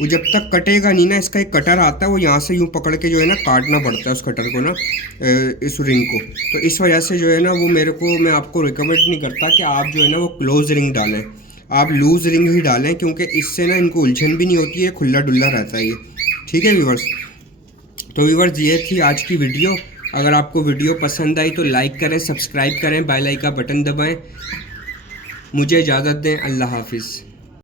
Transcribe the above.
वो जब तक कटेगा नहीं ना, इसका एक कटर आता है, वो यहाँ से यूँ पकड़ के जो है ना काटना पड़ता है उस कटर को ना, इस रिंग को। तो इस वजह से जो है ना वो मैं आपको रिकमेंड नहीं करता कि आप जो है ना वो क्लोज रिंग डालें, आप लूज़ रिंग ही डालें, क्योंकि इससे ना इनको उलझन भी नहीं होती है, खुला डुल्ला रहता है ये। ठीक है व्यूवर्स, तो व्यूवर्स ये थी आज की वीडियो। अगर आपको वीडियो पसंद आई तो लाइक करें, सब्सक्राइब करें, बेल आइकन का बटन दबाएं। मुझे इजाज़त दें, अल्लाह हाफिज़।